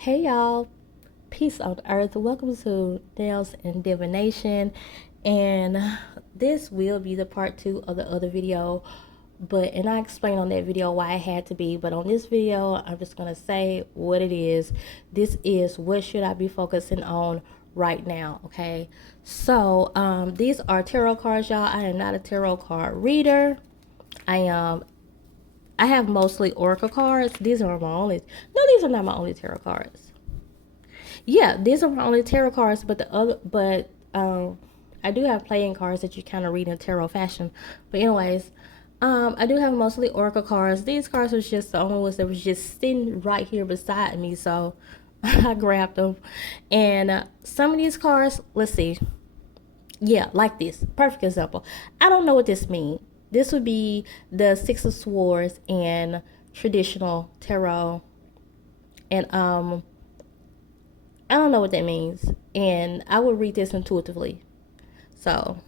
Hey y'all, peace on earth. Welcome to Nails and Divination. And this will be the part two of the other video. And I explained on that video why it had to be. But on this video, I'm just gonna say what it is. This is what should I be focusing on right now, okay? So these are tarot cards, y'all. I am not a tarot card reader. I have mostly oracle cards. These are my only. No, these are not my only tarot cards. Yeah, these are my only tarot cards, I do have playing cards that you kind of read in tarot fashion. But anyways, I do have mostly oracle cards. These cards was just the only ones that was just sitting right here beside me, so I grabbed them. And some of these cards, let's see. Yeah, like this. Perfect example. I don't know what this means. This would be the Six of Swords in traditional tarot. And I don't know what that means. And I would read this intuitively. So,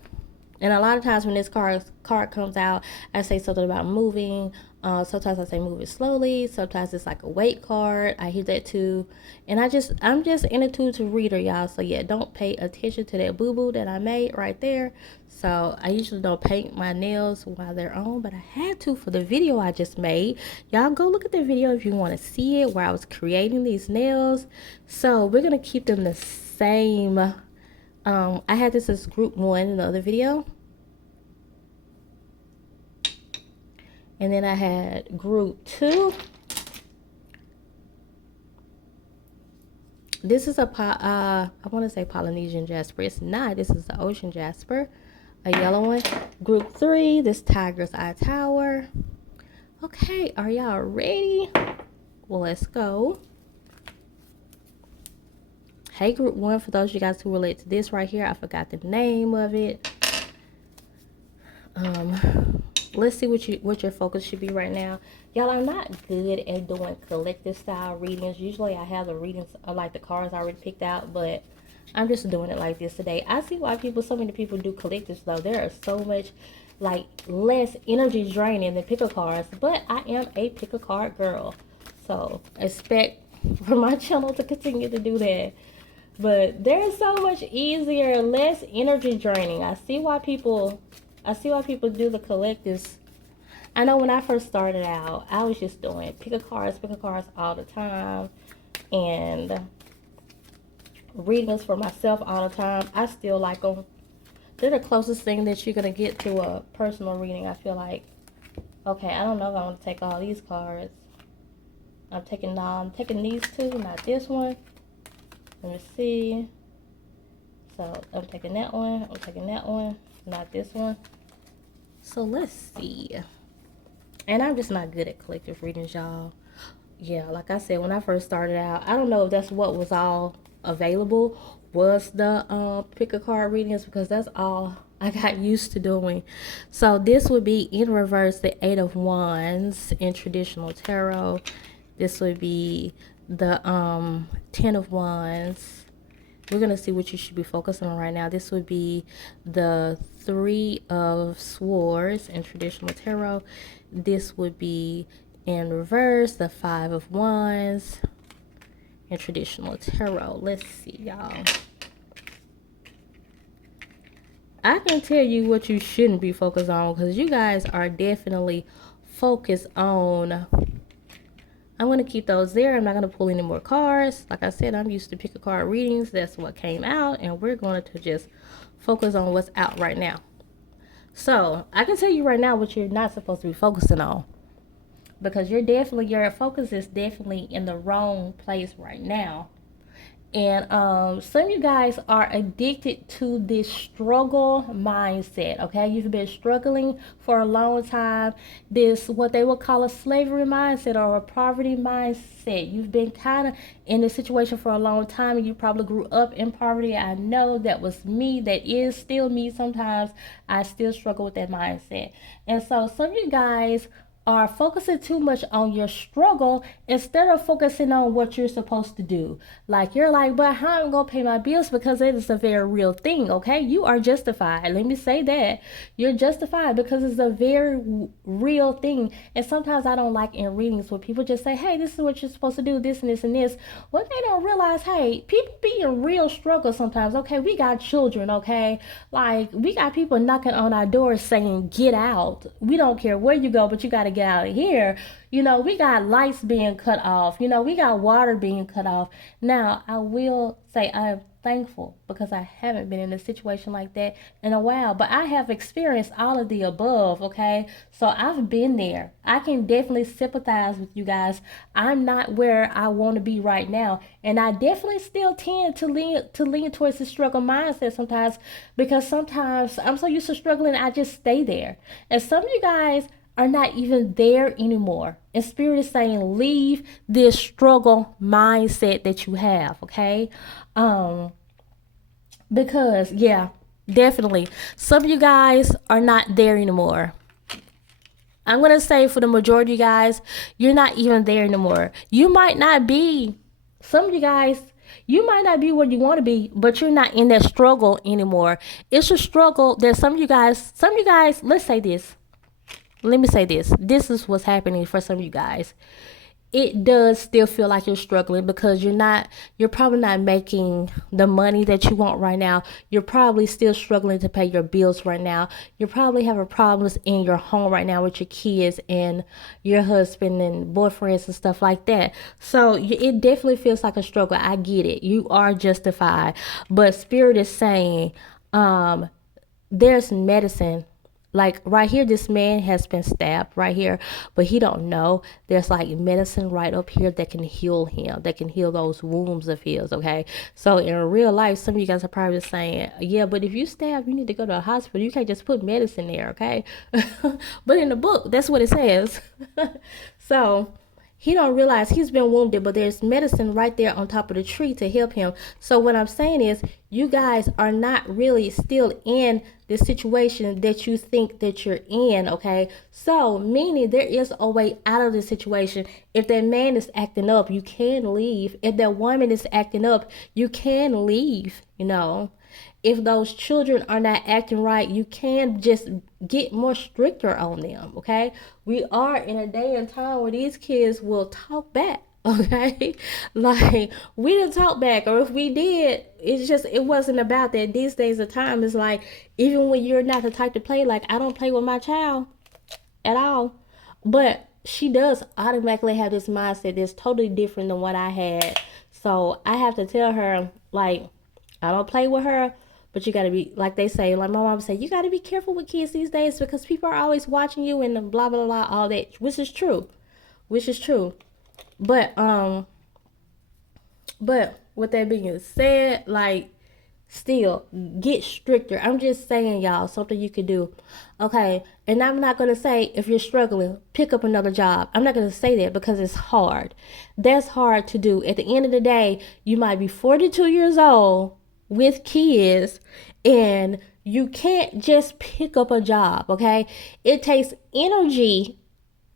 and a lot of times when this card comes out, I say something about moving. Sometimes I say move it slowly. Sometimes it's like a wait card. I hear that too. And I'm just an intuitive reader, y'all. So yeah, don't pay attention to that boo-boo that I made right there. So I usually don't paint my nails while they're on, but I had to for the video I just made. Y'all go look at the video if you want to see it where I was creating these nails. So we're going to keep them the same. I had this as group 1 in the other video. And then I had group 2. This is I want to say Polynesian jasper. It's not. This is the ocean jasper, a yellow one. Group 3, this tiger's eye tower. Okay, are y'all ready? Well, let's go. Hey, group 1, for those of you guys who relate to this right here, I forgot the name of it. Let's see what your focus should be right now. Y'all, I'm not good at doing collective style readings. Usually I have the readings like the cards already picked out, but I'm just doing it like this today. I see why so many people do collectives though. There are so much like less energy draining than pick a cards, but I am a pick a card girl. So expect for my channel to continue to do that. But they're so much easier, less energy draining. I see why people do the collectives. I know when I first started out, I was just doing pick a cards all the time, and readings for myself all the time. I still like them. They're the closest thing that you're gonna get to a personal reading, I feel like. Okay, I don't know if I want to take all these cards. I'm taking these two, not this one. Let me see. So I'm taking that one. I'm taking that one, not this one. So let's see. And I'm just not good at collective readings, y'all. Yeah, like I said, when I first started out, I don't know if that's what was all available, was the pick a card readings, because that's all I got used to doing. So this would be in reverse, the 8 of Wands in traditional tarot. This would be the 10 of Wands. We're going to see what you should be focusing on right now. This would be the 3 of Swords in traditional tarot. This would be in reverse, the 5 of Wands in traditional tarot. Let's see, y'all. I can tell you what you shouldn't be focused on, because you guys are definitely focused on. I'm going to keep those there. I'm not going to pull any more cards. Like I said, I'm used to pick a card readings. That's what came out. And we're going to just focus on what's out right now. So I can tell you right now what you're not supposed to be focusing on. Because your focus is definitely in the wrong place right now. And some of you guys are addicted to this struggle mindset, okay? You've been struggling for a long time. This, what they would call a slavery mindset or a poverty mindset. You've been kind of in this situation for a long time, and you probably grew up in poverty. I know that was me. That is still me. Sometimes I still struggle with that mindset. And so some of you guys are focusing too much on your struggle instead of focusing on what you're supposed to do. Like you're like, but how am I gonna pay my bills? Because it is a very real thing, okay? You are justified. Let me say that. You're justified because it's a very real thing. And sometimes I don't like in readings where people just say, hey, this is what you're supposed to do, this and this and this. What they don't realize, hey, people be in real struggle sometimes, okay? We got children, okay? Like we got people knocking on our doors saying, get out. We don't care where you go, but you got to get out of here. You know, we got lights being cut off. You know, we got water being cut off. Now, I will say I'm thankful because I haven't been in a situation like that in a while, but I have experienced all of the above, okay? So I've been there. I can definitely sympathize with you guys. I'm not where I want to be right now, and I definitely still tend to lean towards the struggle mindset sometimes because sometimes I'm so used to struggling, I just stay there. And some of you guys are not even there anymore. And Spirit is saying, leave this struggle mindset that you have, okay? Because, yeah, definitely. Some of you guys are not there anymore. I'm going to say for the majority of you guys, you're not even there anymore. You might not be, some of you guys, you might not be where you want to be, but you're not in that struggle anymore. It's a struggle that some of you guys, let's say this. Let me say this. This is what's happening for some of you guys. It does still feel like you're struggling because you're probably not making the money that you want right now. You're probably still struggling to pay your bills right now. You're probably having problems in your home right now with your kids and your husband and boyfriends and stuff like that. So it definitely feels like a struggle. I get it. You are justified. But Spirit is saying, there's medicine. Like right here, this man has been stabbed right here, but he don't know there's like medicine right up here that can heal him, that can heal those wounds of his, okay? So in real life, some of you guys are probably saying, yeah, but if you stab, you need to go to a hospital. You can't just put medicine there, okay? But in the book, that's what it says. So he don't realize he's been wounded, but there's medicine right there on top of the tree to help him. So what I'm saying is, you guys are not really still in the situation that you think that you're in, okay? So meaning there is a way out of the situation. If that man is acting up, you can leave. If that woman is acting up, you can leave, you know. If those children are not acting right, you can just get more stricter on them, okay? We are in a day and time where these kids will talk back, okay? Like, we didn't talk back, or if we did, it wasn't about that. These days of time is like, even when you're not the type to play, like, I don't play with my child at all. But she does automatically have this mindset that's totally different than what I had. So I have to tell her, like, I don't play with her, but you got to be, like they say, like my mom say, you got to be careful with kids these days because people are always watching you and blah, blah, blah, all that, which is true. But with that being said, like, still get stricter. I'm just saying, y'all, something you could do. Okay, and I'm not going to say if you're struggling, pick up another job. I'm not going to say that because it's hard. That's hard to do. At the end of the day, you might be 42 years old with kids and you can't just pick up a job, okay? It takes energy,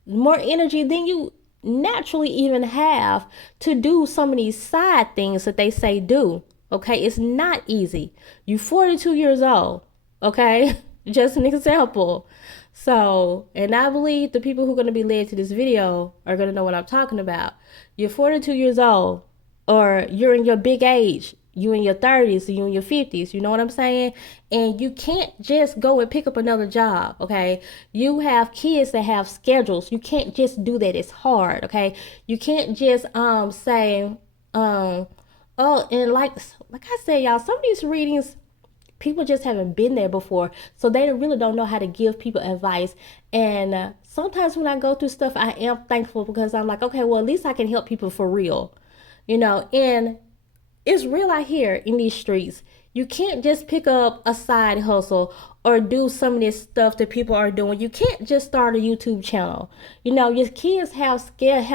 more energy than you naturally even have to do some of these side things that they say do, okay? It's not easy. You 42 years old, okay? Just an example. So, and I believe the people who are going to be led to this video are going to know what I'm talking about. You're 42 years old, or you're in your big age. You in your 30s, you in your 50s, you know what I'm saying? And you can't just go and pick up another job, okay? You have kids that have schedules. You can't just do that. It's hard, okay? You can't just say, oh, and like I said, y'all, some of these readings, people just haven't been there before, so they really don't know how to give people advice. And sometimes when I go through stuff, I am thankful because I'm like, okay, well, at least I can help people for real, you know. And it's real out here in these streets. You can't just pick up a side hustle or do some of this stuff that people are doing. You can't just start a YouTube channel. You know, your kids have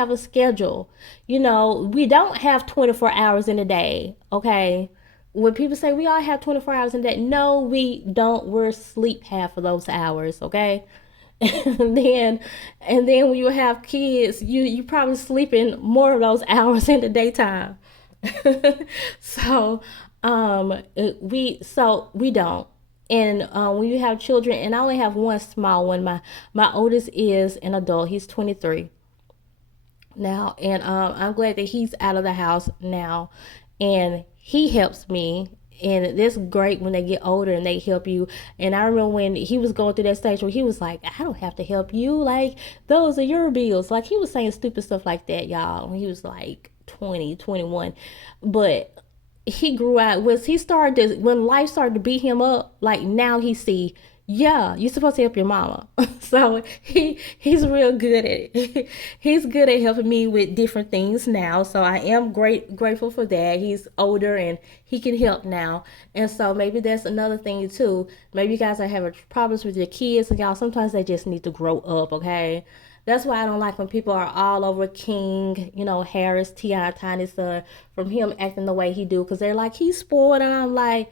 a schedule. You know, we don't have 24 hours in a day, okay? When people say we all have 24 hours in a day, no, we don't. We're asleep half of those hours, okay? and then when you have kids, you probably sleeping more of those hours in the daytime. So we don't. And when you have children, and I only have one small one. My oldest is an adult. He's 23 now, and I'm glad that he's out of the house now, and he helps me. And that's great when they get older and they help you. And I remember when he was going through that stage where he was like, I don't have to help you. Like, those are your bills. Like, he was saying stupid stuff like that, y'all, when he was like 20, 21. But he grew out, was he started to, when life started to beat him up, like now he see, yeah, you're supposed to help your mama. So he's real good at it. He's good at helping me with different things now. So I am grateful for that. He's older and he can help now. And so maybe that's another thing too. Maybe you guys are having problems with your kids, and y'all, sometimes they just need to grow up, okay? That's why I don't like when people are all over King, Harris, T.I., Tiny Son, from him acting the way he do, because they're like, he's spoiled, and I'm like,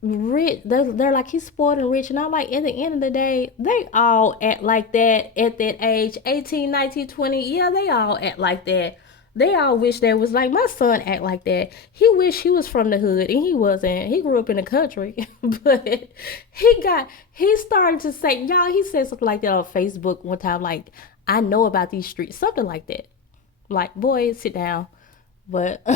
rich. They're like, he's spoiled and rich, and I'm like, at the end of the day, they all act like that at that age, 18, 19, 20. Yeah, they all act like that. They all wish they was like, my son act like that. He wish he was from the hood, and he wasn't. He grew up in the country. But he started to say, y'all, he said something like that on Facebook one time, like, I know about these streets, something like that. Like, boy, sit down. But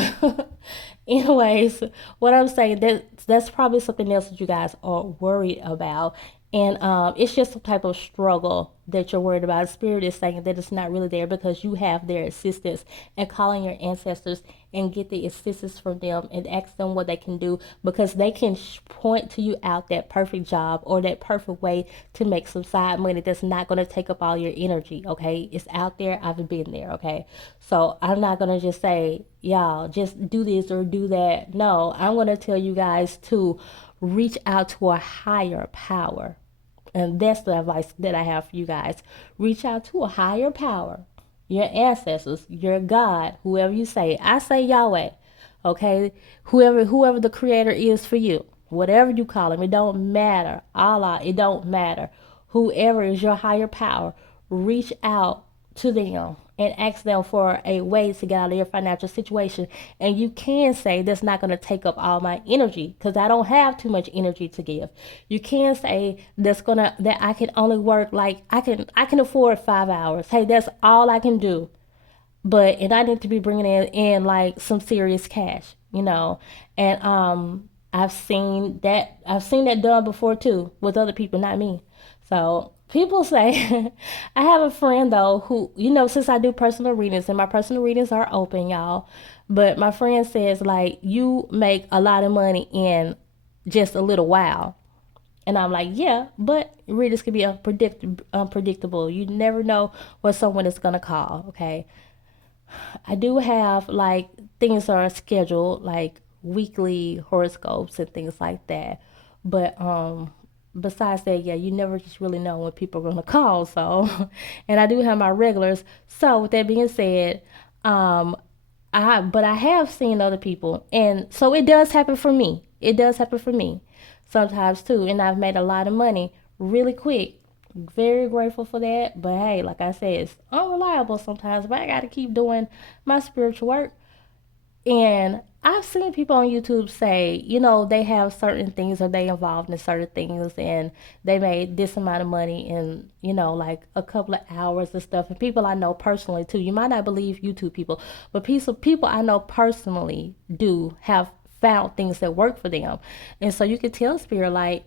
anyways, what I'm saying, that's probably something else that you guys are worried about. And it's just some type of struggle that you're worried about. Spirit is saying that it's not really there because you have their assistance, and calling your ancestors and get the assistance from them and ask them what they can do, because they can point to you out that perfect job or that perfect way to make some side money that's not going to take up all your energy. Okay, it's out there. I've been there. Okay, so I'm not going to just say, y'all, just do this or do that. No, I'm going to tell you guys to reach out to a higher power. And that's the advice that I have for you guys. Reach out to a higher power, your ancestors, your God, whoever you say. I say Yahweh, okay? Whoever the creator is for you, whatever you call him, it don't matter. Allah, it don't matter. Whoever is your higher power, reach out to them and ask them for a way to get out of your financial situation. And you can say, that's not going to take up all my energy because I don't have too much energy to give. You can say that I can only work, like I can afford 5 hours. Hey, that's all I can do. And I need to be bringing in like some serious cash. And I've seen that done before too with other people, not me. So people say, I have a friend though who, since I do personal readings, and my personal readings are open, y'all, but my friend says, like, you make a lot of money in just a little while. And I'm like, yeah, but readers can be unpredictable. You never know what someone is going to call, okay? I do have like things that are scheduled, like weekly horoscopes and things like that. But besides that, yeah, you never just really know when people are gonna call. So, and I do have my regulars. So with that being said, um, I have seen other people, and so it does happen for me. It does happen for me sometimes too, and I've made a lot of money really quick. Very grateful for that. But hey, like I said, it's unreliable sometimes, but I got to keep doing my spiritual work. And I've seen people on YouTube say, they have certain things, or they involved in certain things, and they made this amount of money in, like a couple of hours and stuff. And people I know personally too. You might not believe YouTube people, but people I know personally do have found things that work for them. And so you can tell Spirit, like,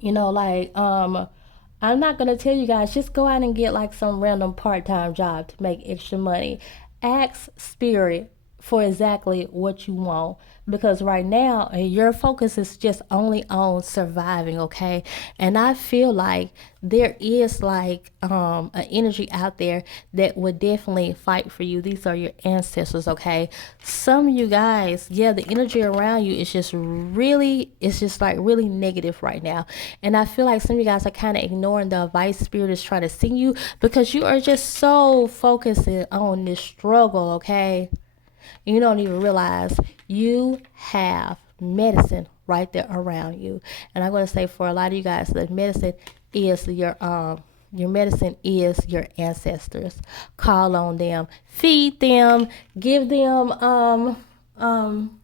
like, I'm not gonna tell you guys, just go out and get like some random part-time job to make extra money. Ask Spirit for exactly what you want, because right now your focus is just only on surviving, okay? And I feel like there is like an energy out there that would definitely fight for you. These are your ancestors, okay? Some of you guys, yeah, the energy around you is just really, it's just like really negative right now. And I feel like some of you guys are kind of ignoring the advice Spirit is trying to send you, because you are just so focused on this struggle, okay? You don't even realize you have medicine right there around you. And I'm going to say, for a lot of you guys, the medicine is your medicine is your ancestors. Call on them, feed them, give them um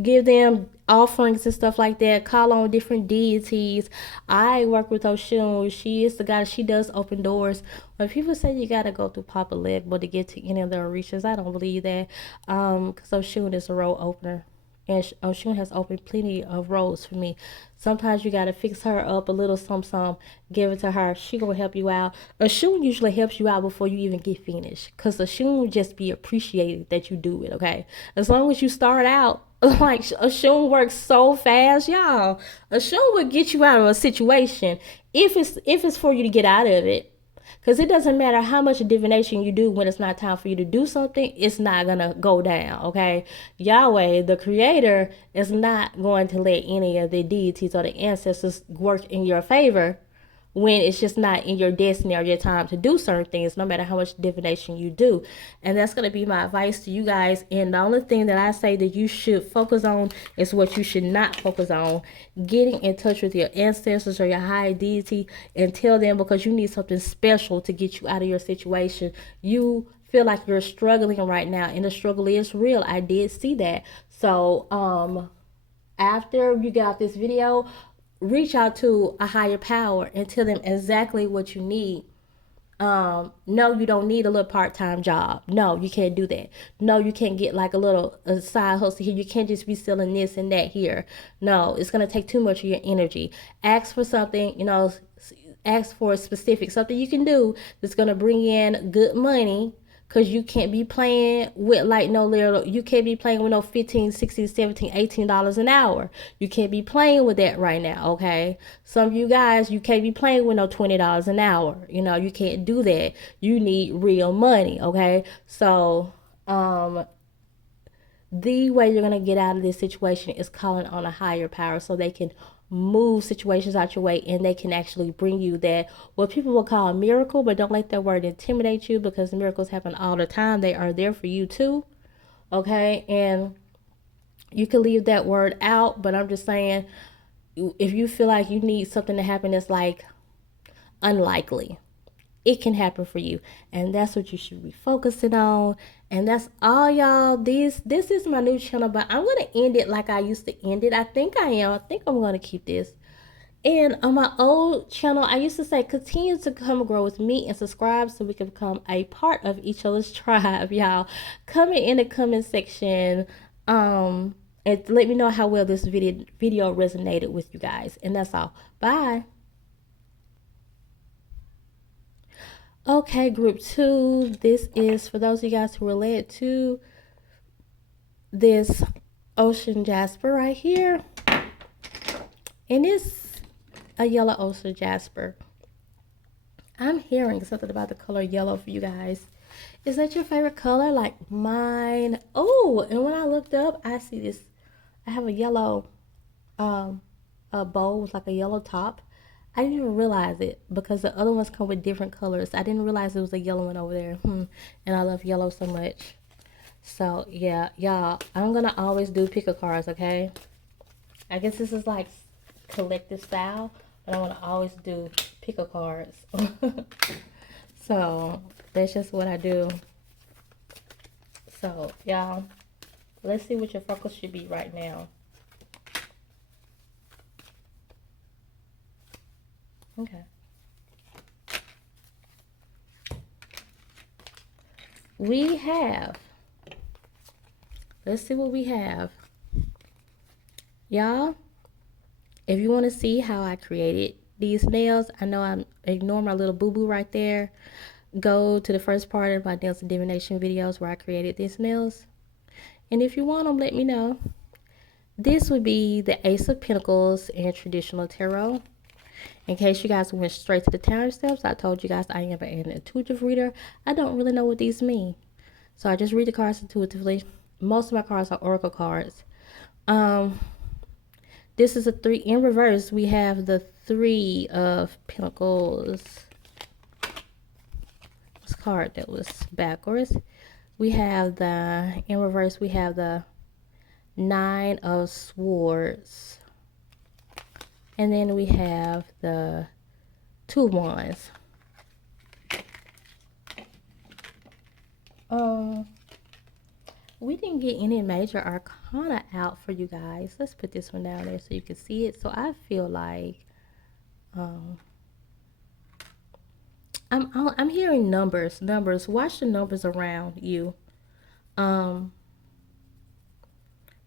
give them offerings and stuff like that. Call on different deities. I work with Oshun. She is the God. She does open doors. When people say you gotta go through Papa Legba to get to any of their reaches, I don't believe that. Because Oshun is a road opener, and Oshun has opened plenty of roads for me. Sometimes you gotta fix her up a little some, give it to her. She gonna help you out. Oshun usually helps you out before you even get finished, cause Oshun will just be appreciated that you do it. Okay, as long as you start out. Like Oshun works so fast, y'all. Oshun will get you out of a situation if it's for you to get out of it. Cause it doesn't matter how much divination you do when it's not time for you to do something, it's not gonna go down. Okay, Yahweh, the Creator, is not going to let any of the deities or the ancestors work in your favor when it's just not in your destiny or your time to do certain things, no matter how much divination you do. And that's going to be my advice to you guys. And the only thing that I say that you should focus on is what you should not focus on. Getting in touch with your ancestors or your higher deity and tell them, because you need something special to get you out of your situation. You feel like you're struggling right now, and the struggle is real. I did see that. So after you got this video, reach out to a higher power and tell them exactly what you need. No, you don't need a little part-time job. No, you can't do that. No, you can't get like a side hustle here. You can't just be selling this and that here. No, it's going to take too much of your energy. Ask for something, ask for a specific, something you can do that's going to bring in good money. Cause you can't be playing with like no little, you can't be playing with no 15, 16, 17, $18 an hour. You can't be playing with that right now, okay? Some of you guys, you can't be playing with no $20 an hour. You can't do that. You need real money, okay? So, the way you're going to get out of this situation is calling on a higher power so they can move situations out your way and they can actually bring you that what people will call a miracle. But don't let that word intimidate you, because miracles happen all the time. They are there for you too, okay? And you can leave that word out, but I'm just saying, if you feel like you need something to happen that's like unlikely, it can happen for you, and that's what you should be focusing on. And that's all, y'all. This is my new channel, but I'm gonna end it like I used to end it. I think I'm gonna keep this. And on my old channel, I used to say continue to come grow with me and subscribe so we can become a part of each other's tribe. Y'all comment in the comment section, and let me know how well this video resonated with you guys. And that's all. Bye. Okay, group 2. This is for those of you guys who are led to this ocean jasper right here. And it's a yellow ocean jasper. I'm hearing something about the color yellow for you guys. Is that your favorite color like mine? Oh, and when I looked up, I see this. I have a yellow a bowl with like a yellow top. I didn't even realize it because the other ones come with different colors. I didn't realize it was a yellow one over there. And I love yellow so much. So yeah, y'all, I'm gonna always do pick a cards, okay? I guess this is like collective style, but I want to always do pick a cards. So that's just what I do. So y'all, let's see what your focus should be right now. Okay. We have, let's see what we have. Y'all, if you want to see how I created these nails, I know I'm ignoring my little boo-boo right there. Go to the first part of my nails and divination videos where I created these nails. And if you want them, let me know. This would be the Ace of Pentacles in traditional tarot. In case you guys went straight to the time steps, I told you guys I am an intuitive reader. I don't really know what these mean, so I just read the cards intuitively. Most of my cards are oracle cards. This is a 3 in reverse. We have the 3 of Pentacles. This card that was backwards. We have the in reverse. We have the 9 of Swords. And then we have the Two of Wands. We didn't get any major arcana out for you guys. Let's put this one down there so you can see it. So I feel like I'm hearing numbers. Watch the numbers around you,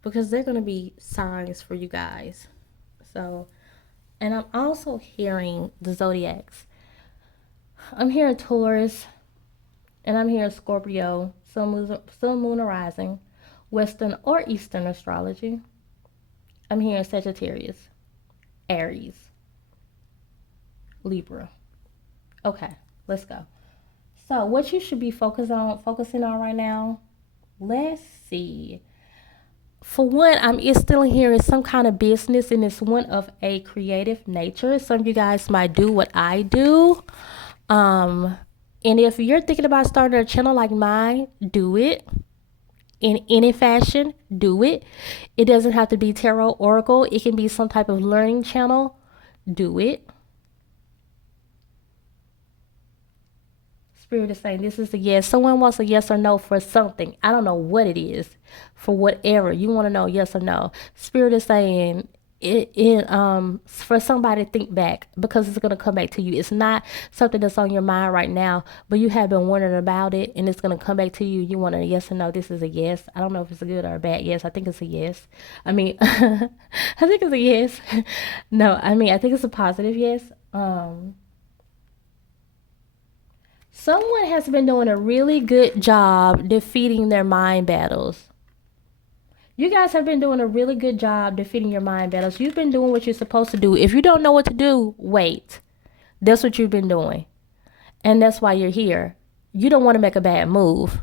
because they're gonna be signs for you guys. So, and I'm also hearing the zodiacs. I'm hearing Taurus, and I'm hearing Scorpio, Sun, Moon, or Rising, Western or Eastern astrology. I'm hearing Sagittarius, Aries, Libra. Okay, let's go. So what you should be focusing on right now, let's see. For one, I'm still hearing some kind of business, and it's one of a creative nature. Some of you guys might do what I do. And if you're thinking about starting a channel like mine, do it. In any fashion, do it. It doesn't have to be tarot, oracle. It can be some type of learning channel. Do it. Spirit is saying this is a yes. Someone wants a yes or no for something. I don't know what it is. For whatever you want to know, yes or no. Spirit is saying for somebody to think back, because it's gonna come back to you. It's not something that's on your mind right now, but you have been wondering about it, and it's gonna come back to you. You want a yes or no. This is a yes. I don't know if it's a good or a bad yes. I think it's a yes. I mean, I think it's a yes. No, I mean, I think it's a positive yes. Someone has been doing a really good job defeating their mind battles. You guys have been doing a really good job defeating your mind battles. You've been doing what you're supposed to do. If you don't know what to do, wait. That's what you've been doing. And that's why you're here. You don't want to make a bad move.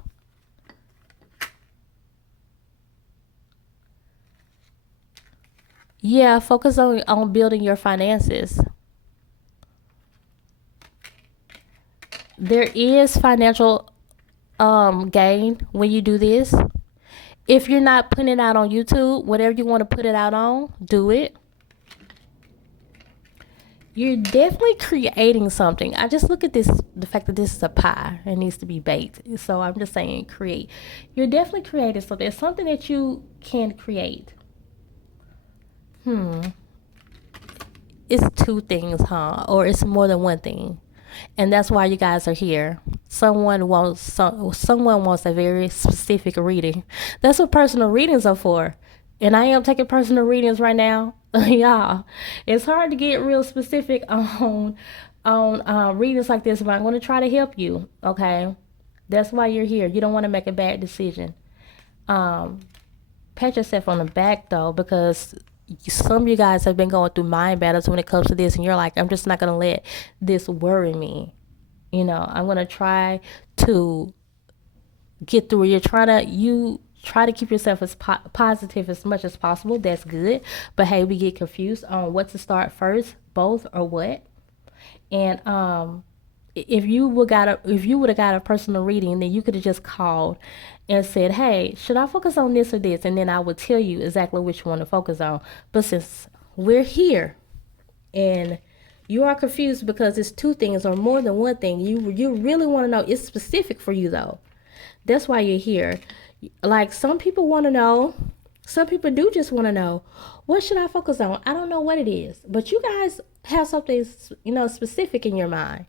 Yeah, focus on building your finances. There is financial gain when you do this. If you're not putting it out on YouTube, whatever you want to put it out on, do it. You're definitely creating something. I just look at this, the fact that this is a pie. It needs to be baked. So I'm just saying create. You're definitely creating something. It's something that you can create. It's two things, huh? Or it's more than one thing. And that's why you guys are here. Someone wants a very specific reading. That's what personal readings are for. And I am taking personal readings right now. Y'all, it's hard to get real specific on readings like this, but I'm going to try to help you. Okay, that's why you're here. You don't want to make a bad decision. Pat yourself on the back though, because some of you guys have been going through mind battles when it comes to this, and you're like, I'm just not going to let this worry me. I'm going to try to get through. You try to keep yourself as positive as much as possible. That's good. But hey, we get confused on what to start first, both or what. And if you would have got a personal reading, then you could have just called and said, hey, should I focus on this or this? And then I would tell you exactly which one to focus on. But since we're here and you are confused because it's two things or more than one thing, you really want to know. It's specific for you though. That's why you're here. Like some people want to know. Some people do just want to know, what should I focus on? I don't know what it is. But you guys have something, specific in your mind.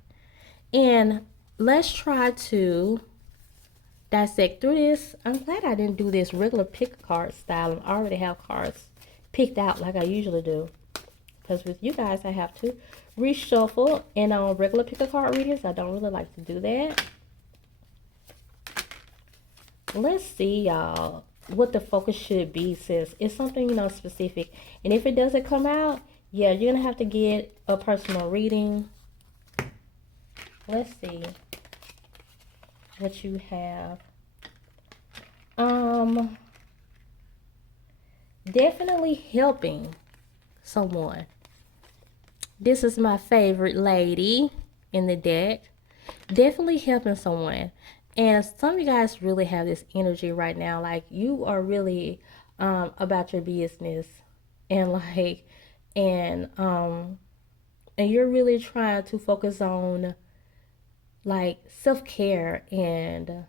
And let's try to dissect through this. I'm glad I didn't do this regular pick card style. I already have cards picked out like I usually do. Because with you guys, I have to reshuffle. And on regular pick a card readings, I don't really like to do that. Let's see, y'all, what the focus should be, since it's something, specific. And if it doesn't come out, yeah, you're going to have to get a personal reading. Let's see what you have. Definitely helping someone. This is my favorite lady in the deck. Definitely helping someone. And some of you guys really have this energy right now. Like you are really about your business. And like and you're really trying to focus on like self-care and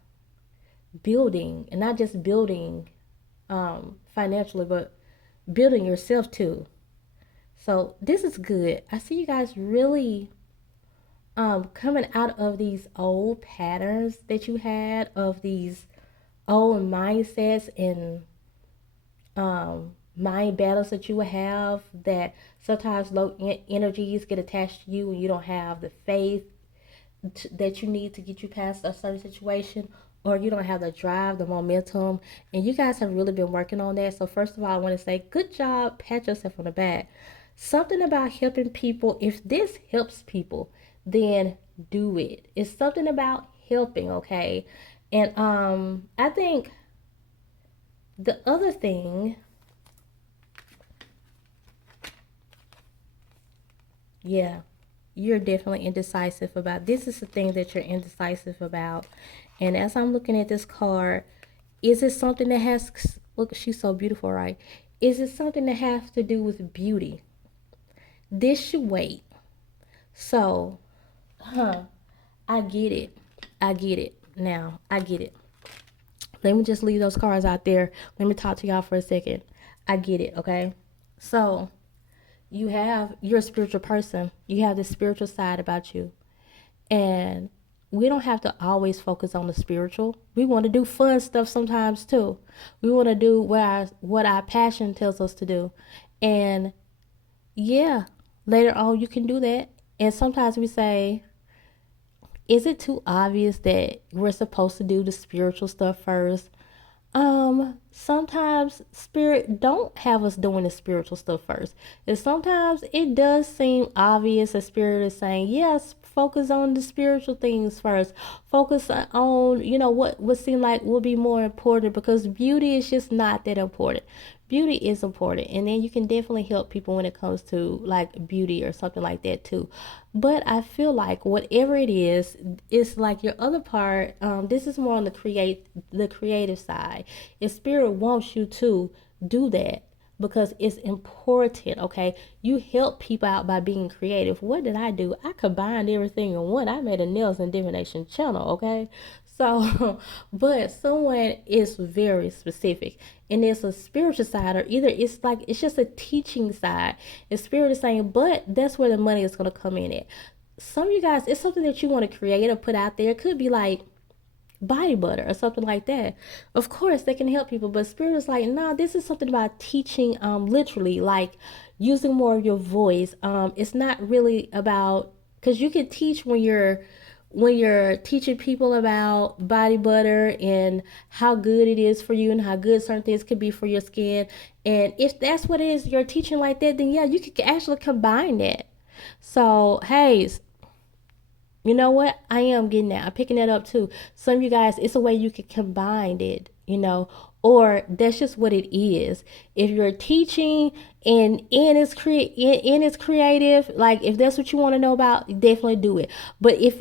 building, and not just building financially, but building yourself too. So this is good. I see you guys really coming out of these old patterns that you had, of these old mindsets and mind battles that you will have, that sometimes low energies get attached to you and you don't have the faith that you need to get you past a certain situation, or you don't have the drive, the momentum. And you guys have really been working on that. So first of all, I want to say good job, pat yourself on the back. Something about helping people, if this helps people, then do it. It's something about helping, okay? And I think the other thing, yeah, you're definitely indecisive about. This is the thing that you're indecisive about. And as I'm looking at this card, is it something that has, look, she's so beautiful, right? Is it something that has to do with beauty? This should wait. So, I get it. I get it. Now, I get it. Let me just leave those cards out there. Let me talk to y'all for a second. I get it, okay? So, you're a spiritual person. You have this spiritual side about you. And we don't have to always focus on the spiritual. We want to do fun stuff sometimes too. We want to do what our passion tells us to do. And yeah, later on you can do that. And sometimes we say, is it too obvious that we're supposed to do the spiritual stuff first? Sometimes spirit don't have us doing the spiritual stuff first. And sometimes it does seem obvious that spirit is saying, yes, focus on the spiritual things first. Focus on, what would seem like will be more important, because beauty is just not that important. Beauty is important, and then you can definitely help people when it comes to like beauty or something like that too. But I feel like whatever it is, it's like your other part. This is more on the creative side. If spirit wants you to do that, because it's important, okay? You help people out by being creative. What did I do? I combined everything in one. I made a nails and divination channel, okay? So, but someone is very specific, and there's a spiritual side, or either it's like it's just a teaching side. And spirit is saying, but that's where the money is going to come in at. Some of you guys, it's something that you want to create or put out there. It could be like body butter or something like that. Of course they can help people, but spirit is like, nah, this is something about teaching, literally, like using more of your voice. It's not really about, because you can teach when you're teaching people about body butter and how good it is for you and how good certain things could be for your skin. And if that's what it is you're teaching like that, then yeah, you could actually combine that. So hey, you know what? I am getting that. I'm picking that up too. Some of you guys, it's a way you can combine it, or that's just what it is. If you're teaching and it's creative, like if that's what you want to know about, definitely do it. But if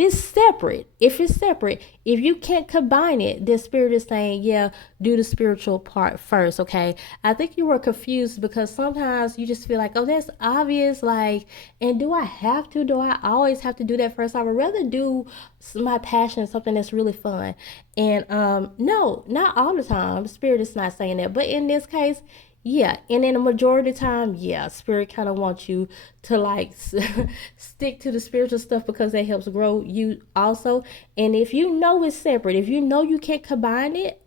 you can't combine it, the spirit is saying, yeah, do the spiritual part first, okay? I think you were confused because sometimes you just feel like, oh, that's obvious, like, and do I have to? Do I always have to do that first? I would rather do my passion, something that's really fun. And no, not all the time. Spirit is not saying that, but in this case, yeah. And in a majority of the time, yeah, spirit kind of wants you to like stick to the spiritual stuff because that helps grow you also. And if you know it's separate, if you know you can't combine it,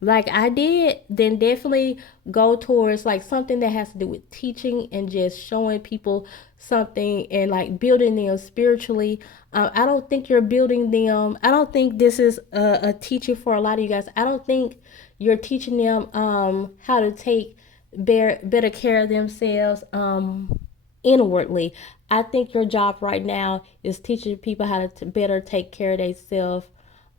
like I did, then definitely go towards like something that has to do with teaching and just showing people something and like building them spiritually. I don't think you're building them. I don't think this is a teaching for a lot of you guys. I don't think you're teaching them how to take better care of themselves inwardly. I think your job right now is teaching people how to better take care of themselves.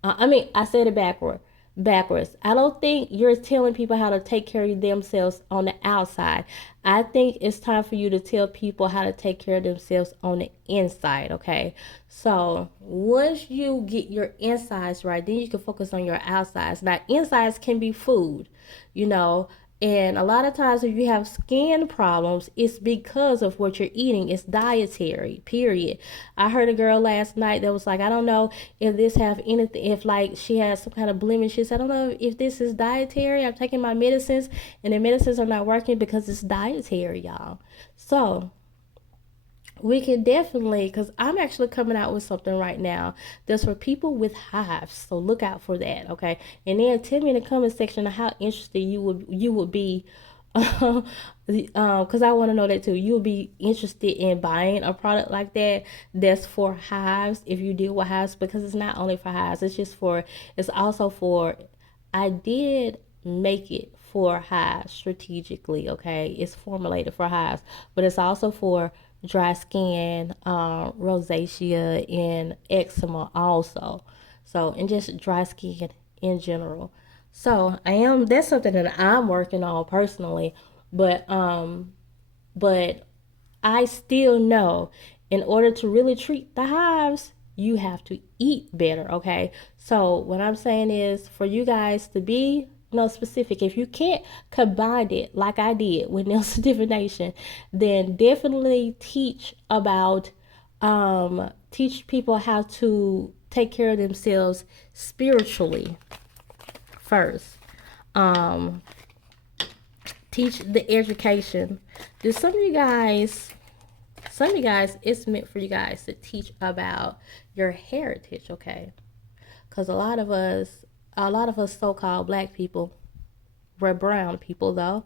I said it backwards. I don't think you're telling people how to take care of themselves on the outside. I think it's time for you to tell people how to take care of themselves on the inside, okay? So once you get your insides right, then you can focus on your outsides. Now, insides can be food, you know. And a lot of times, if you have skin problems, it's because of what you're eating. It's dietary, period. I heard a girl last night that was like, I don't know if this have anything, if like she has some kind of blemishes. I don't know if this is dietary. I'm taking my medicines and the medicines are not working because it's dietary, y'all. So we can definitely, because I'm actually coming out with something right now that's for people with hives, so look out for that, okay? And then tell me in the comment section of how interested you would be, because I want to know that too. You would be interested in buying a product like that that's for hives if you deal with hives, because it's not only for hives, it's also for, I did make it for hives strategically, okay? It's formulated for hives, but it's also for dry skin, rosacea, and eczema also. So, and just dry skin in general. So, that's something that I'm working on personally, but but I still know in order to really treat the hives, you have to eat better, okay? So, what I'm saying is for you guys to be specific. If you can't combine it like I did with Nelson Divination, then definitely teach people how to take care of themselves spiritually first. Um, Teach the education. Do some of you guys, it's meant for you guys to teach about your heritage, okay? Because a lot of us so-called black people, we're brown people though,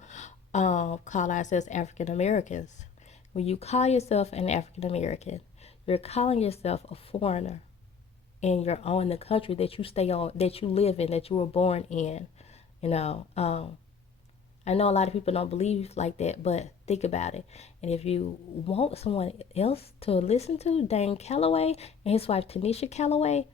call ourselves African Americans. When you call yourself an African American, you're calling yourself a foreigner in your own the country that you stay on, that you live in, that you were born in. You know, I know a lot of people don't believe like that, but think about it. And if you want someone else to listen to, Dane Calloway and his wife Tanisha Calloway,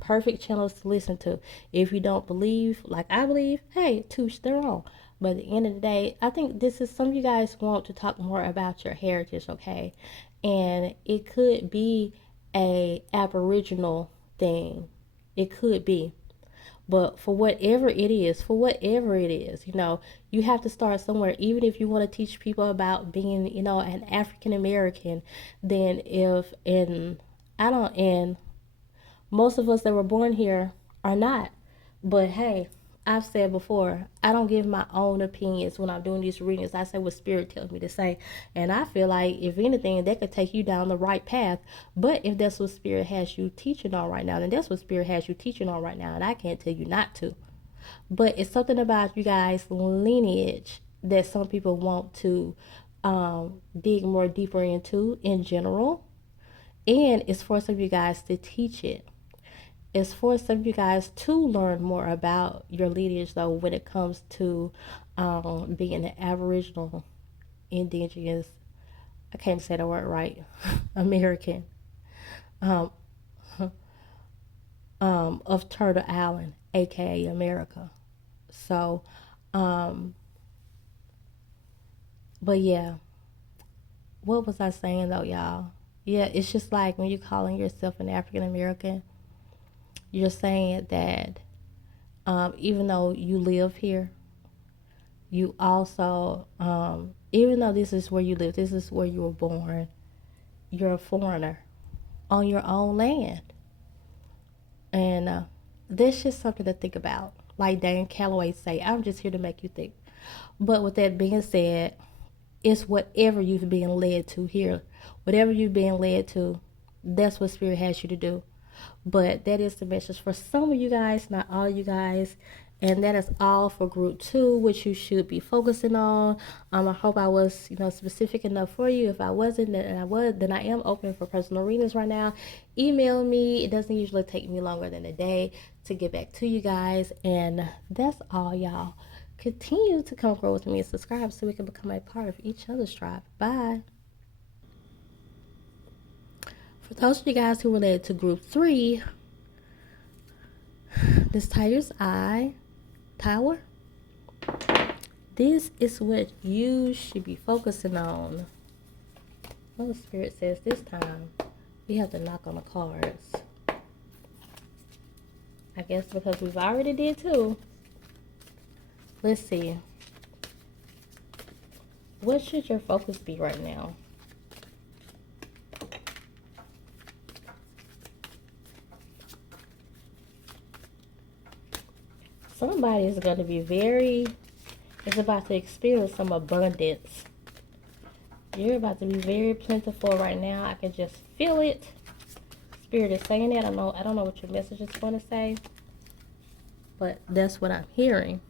perfect channels to listen to. If you don't believe like I believe, hey, touche their own. But at the end of the day, I think this is some of you guys want to talk more about your heritage, okay? And it could be a aboriginal thing. It could be. But for whatever it is, you have to start somewhere. Even if you want to teach people about being, an African American, then if and I don't and most of us that were born here are not. But hey, I've said before, I don't give my own opinions when I'm doing these readings. I say what Spirit tells me to say. And I feel like, if anything, that could take you down the right path. But if that's what Spirit has you teaching on right now, then that's what Spirit has you teaching on right now. And I can't tell you not to. But it's something about you guys' lineage that some people want to dig more deeper into in general. And it's for some of you guys to teach it. It's for some of you guys to learn more about your lineage, though, when it comes to being an Aboriginal, Indigenous, I can't say the word right, American, um, of Turtle Island, aka America. So, but yeah, what was I saying though, y'all? Yeah, it's just like when you're calling yourself an African American, you're saying that even though you live here, you also, even though this is where you live, this is where you were born, you're a foreigner on your own land. And that's just something to think about. Like Dan Calloway say, I'm just here to make you think. But with that being said, it's whatever you've been led to here. Whatever you've been led to, that's what Spirit has you to do. But that is the message for some of you guys, not all of you guys. And that is all for group 2, which you should be focusing on. I hope I was, specific enough for you. If I wasn't, then I am open for personal readings right now. Email me. It doesn't usually take me longer than a day to get back to you guys. And that's all, y'all. Continue to come grow with me and subscribe so we can become a part of each other's tribe. Bye. For those of you guys who related to group 3, this tiger's eye tower, this is what you should be focusing on. What the Spirit says this time, we have to knock on the cards. I guess because we've already did 2. Let's see. What should your focus be right now? Somebody is going to be is about to experience some abundance. You're about to be very plentiful right now. I can just feel it. Spirit is saying that. I don't know what your message is going to say, but that's what I'm hearing.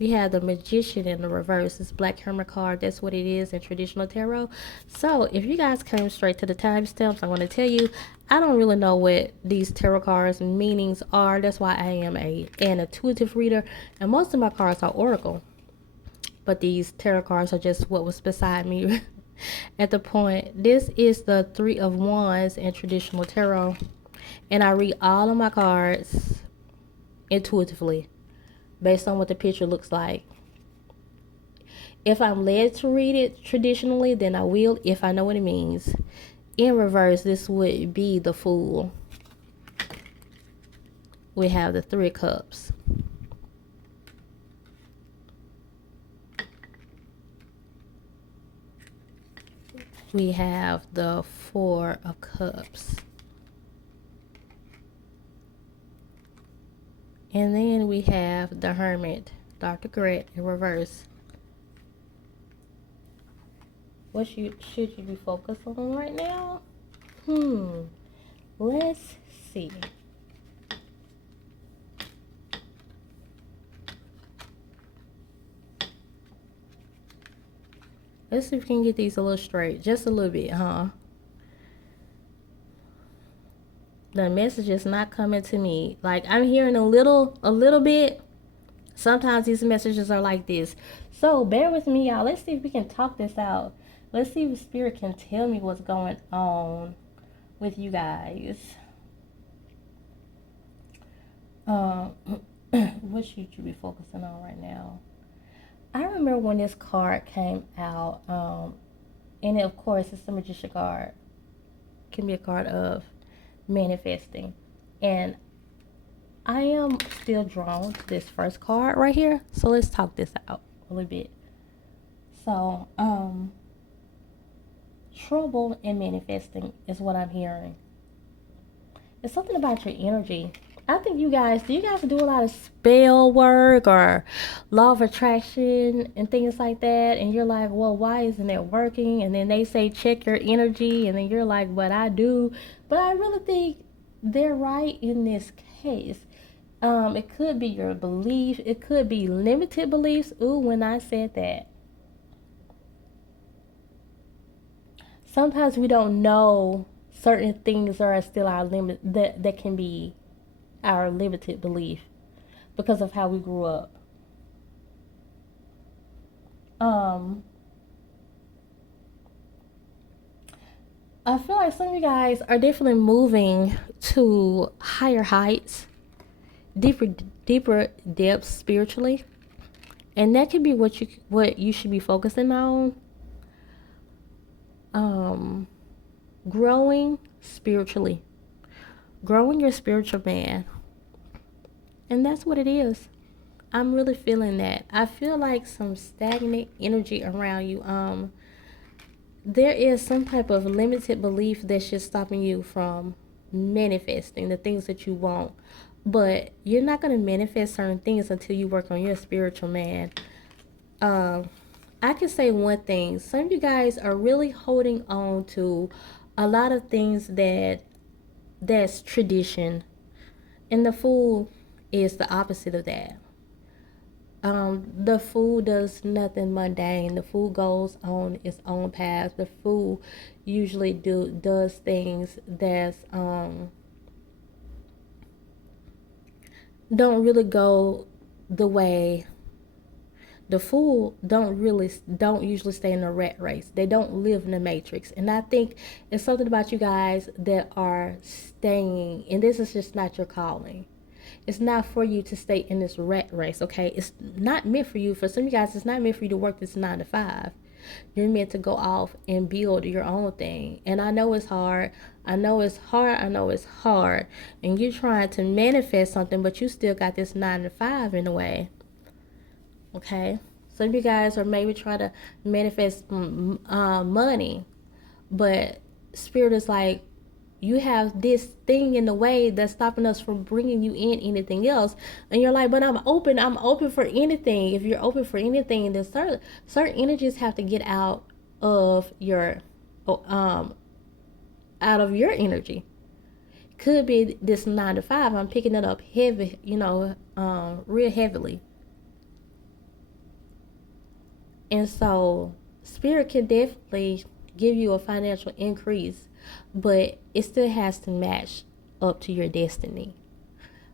We have the Magician in the reverse. It's Black Hermit card. That's what it is in traditional tarot. So if you guys came straight to the timestamps, I'm going to tell you, I don't really know what these tarot cards meanings are. That's why I am an intuitive reader, and most of my cards are oracle. But these tarot cards are just what was beside me at the point. This is the Three of Wands in traditional tarot, and I read all of my cards intuitively based on what the picture looks like. If I'm led to read it traditionally, then I will, if I know what it means. In reverse, this would be the Fool. We have the Three of Cups. We have the Four of Cups. And then we have the Hermit, Dr. Gret, in reverse. What should you be focused on right now? Let's see. Let's see if we can get these a little straight. Just a little bit, huh? The message is not coming to me. Like, I'm hearing a little bit. Sometimes these messages are like this. So bear with me, y'all. Let's see if we can talk this out. Let's see if Spirit can tell me what's going on with you guys. What should you be focusing on right now? I remember when this card came out, and of course it's the Magician card. It can be a card of manifesting, and I am still drawn to this first card right here. So let's talk this out a little bit. So trouble and manifesting is what I'm hearing. It's something about your energy. I think do you guys do a lot of spell work or law of attraction and things like that? And you're like, well, why isn't it working? And then they say, check your energy. And then you're like, but I do. But I really think they're right in this case. It could be your belief. It could be limited beliefs. Ooh, when I said that. Sometimes we don't know certain things are still our limit, that can be our limited belief because of how we grew up. I feel like some of you guys are definitely moving to higher heights, deeper depths spiritually, and that could be what you should be focusing on. Growing spiritually, growing your spiritual man, and that's what it is. I'm really feeling that. I feel like some stagnant energy around you. There is some type of limited belief that's just stopping you from manifesting the things that you want. But you're not going to manifest certain things until you work on your spiritual man. I can say one thing. Some of you guys are really holding on to a lot of things that's tradition. And the Fool is the opposite of that. The Fool does nothing mundane. The Fool goes on its own path. The Fool usually does things that's don't really go the way. The Fool don't usually stay in the rat race. They don't live in the matrix. And I think it's something about you guys that are staying, and this is just not your calling. It's not for you to stay in this rat race, okay? It's not meant for you. For some of you guys, it's not meant for you to work this 9 to 5. You're meant to go off and build your own thing. And I know it's hard. I know it's hard. And you're trying to manifest something, but you still got this 9 to 5 in a way. Okay? Some of you guys are maybe trying to manifest money, but Spirit is like, you have this thing in the way that's stopping us from bringing you in anything else. And you're like, but I'm open for anything. If you're open for anything, then certain energies have to get of your um out of your energy. Could be this 9 to 5. I'm picking it up heavy, real heavily. And so Spirit can definitely give you a financial increase, but it still has to match up to your destiny.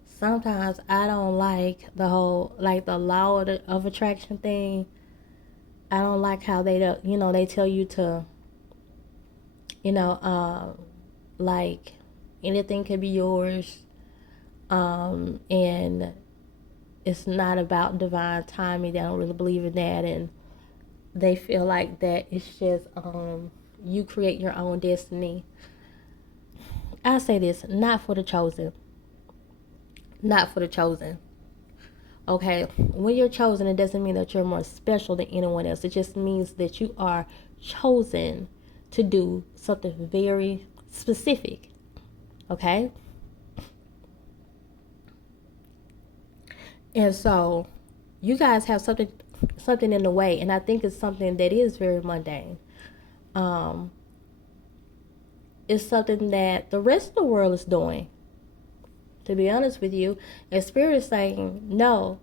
Sometimes I don't like the whole, like, the law of attraction thing. I don't like how they tell you to, like, anything could be yours, and it's not about divine timing. They don't really believe in that, and they feel like that it's just you create your own destiny. I say this, not for the chosen. Not for the chosen. Okay, when you're chosen, it doesn't mean that you're more special than anyone else. It just means that you are chosen to do something very specific. Okay? And so you guys have something in the way, and I think it's something that is very mundane. It's something that the rest of the world is doing, to be honest with you. And Spirit is saying, no,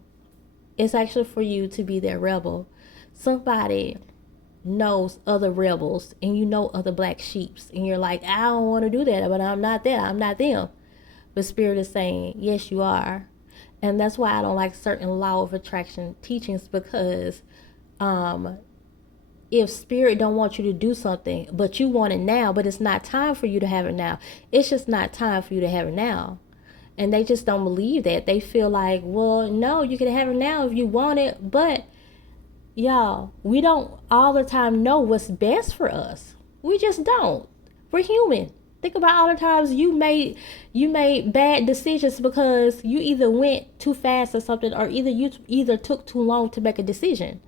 it's actually for you to be that rebel. Somebody knows other rebels, and you know other black sheeps, and you're like, I don't want to do that, but I'm not that. I'm not them. But Spirit is saying, yes, you are. And that's why I don't like certain law of attraction teachings, because if Spirit don't want you to do something, but you want it now, but it's not time for you to have it now. It's just not time for you to have it now. And they just don't believe that. They feel like, well, no, you can have it now if you want it. But y'all, we don't all the time know what's best for us. We just don't. We're human. Think about all the times you made bad decisions because you either went too fast or something, or either took too long to make a decision.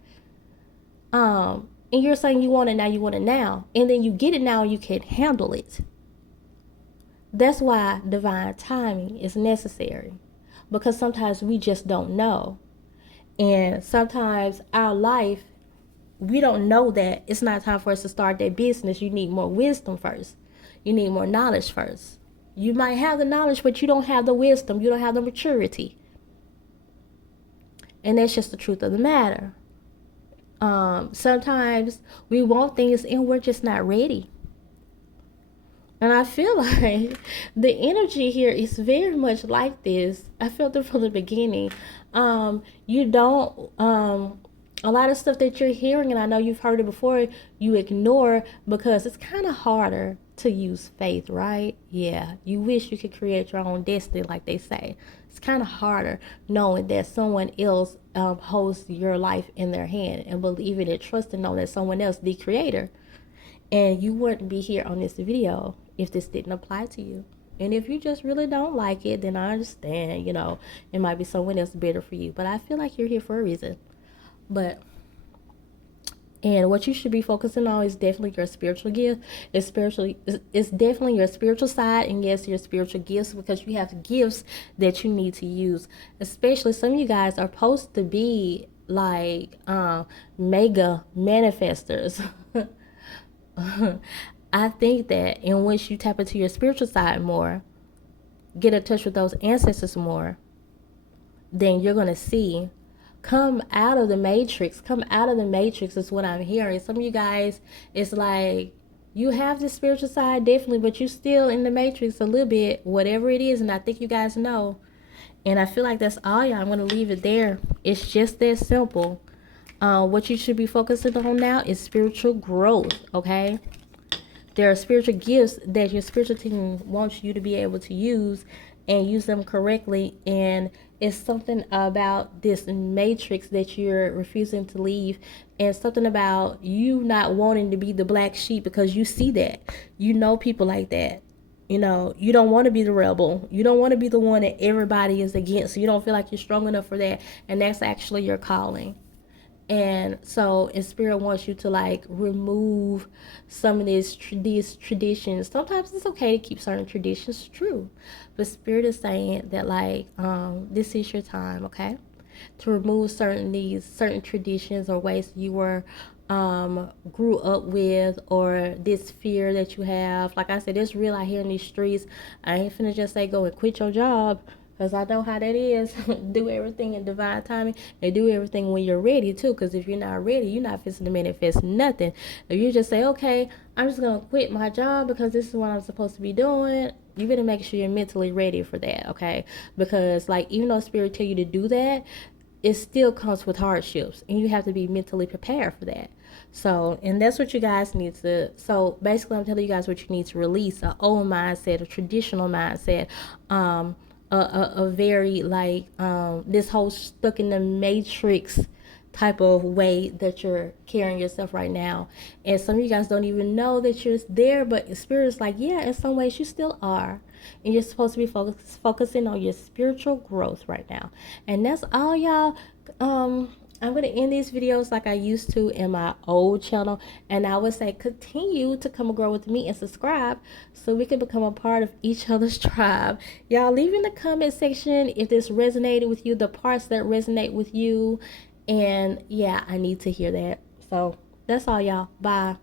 And you're saying you want it now, and then you get it now and you can't handle it. That's why divine timing is necessary, because sometimes we just don't know. And sometimes our life, we don't know that it's not time for us to start that business. You need more wisdom first. You need more knowledge first. You might have the knowledge, but you don't have the wisdom. You don't have the maturity. And that's just the truth of the matter. Sometimes we want things and we're just not ready. And I feel like the energy here is very much like this. I felt it from the beginning. You don't, a lot of stuff that you're hearing, and I know you've heard it before, you ignore because it's kind of harder to use faith, right? Yeah, you wish you could create your own destiny, like they say. It's kind of harder knowing that someone else holds your life in their hand, and believing and trusting knowing that someone else, the creator. And you wouldn't be here on this video if this didn't apply to you. And if you just really don't like it, then I understand, it might be someone else better for you. But I feel like you're here for a reason. And what you should be focusing on is definitely your spiritual gift. It's definitely your spiritual side, and yes, your spiritual gifts, because you have gifts that you need to use. Especially some of you guys are supposed to be like mega manifestors. I think that, and once you tap into your spiritual side more, get in touch with those ancestors more, then you're going to see come out of the matrix is what I'm hearing. Some of you guys, it's like you have the spiritual side definitely, but you still in the matrix a little bit, whatever it is. And I think you guys know, and I feel like that's all y'all. I'm going to leave it there. It's just that simple. What you should be focusing on now is spiritual growth. Okay, there are spiritual gifts that your spiritual team wants you to be able to use, and use them correctly. And it's something about this matrix that you're refusing to leave, and something about you not wanting to be the black sheep, because you see that, people like that. You don't want to be the rebel. You don't want to be the one that everybody is against. You don't feel like you're strong enough for that. And that's actually your calling. And so, and spirit wants you to like remove some of these traditions. Sometimes it's okay to keep certain traditions true, but spirit is saying that like this is your time, okay, to remove certain traditions or ways you were grew up with, or this fear that you have. Like I said, it's real out here in these streets. I ain't finna just say go and quit your job, because I know how that is. Do everything in divine timing, and do everything when you're ready too, because if you're not ready, you're not fixing to manifest nothing. If you just say, okay, I'm just gonna quit my job because this is what I'm supposed to be doing, you better make sure you're mentally ready for that, okay? Because like, even though spirit tell you to do that, it still comes with hardships, and you have to be mentally prepared for that. So, and that's what you guys need to. So basically, I'm telling you guys what you need to release: an old mindset, a traditional mindset, a very like this whole stuck in the matrix type of way that you're carrying yourself right now. And some of you guys don't even know that you're there, but spirit is like, yeah, in some ways you still are. And you're supposed to be focusing on your spiritual growth right now. And that's all, y'all. I'm going to end these videos like I used to in my old channel. And I would say continue to come and grow with me and subscribe so we can become a part of each other's tribe. Y'all leave in the comment section if this resonated with you, the parts that resonate with you. And yeah, I need to hear that. So that's all, y'all. Bye.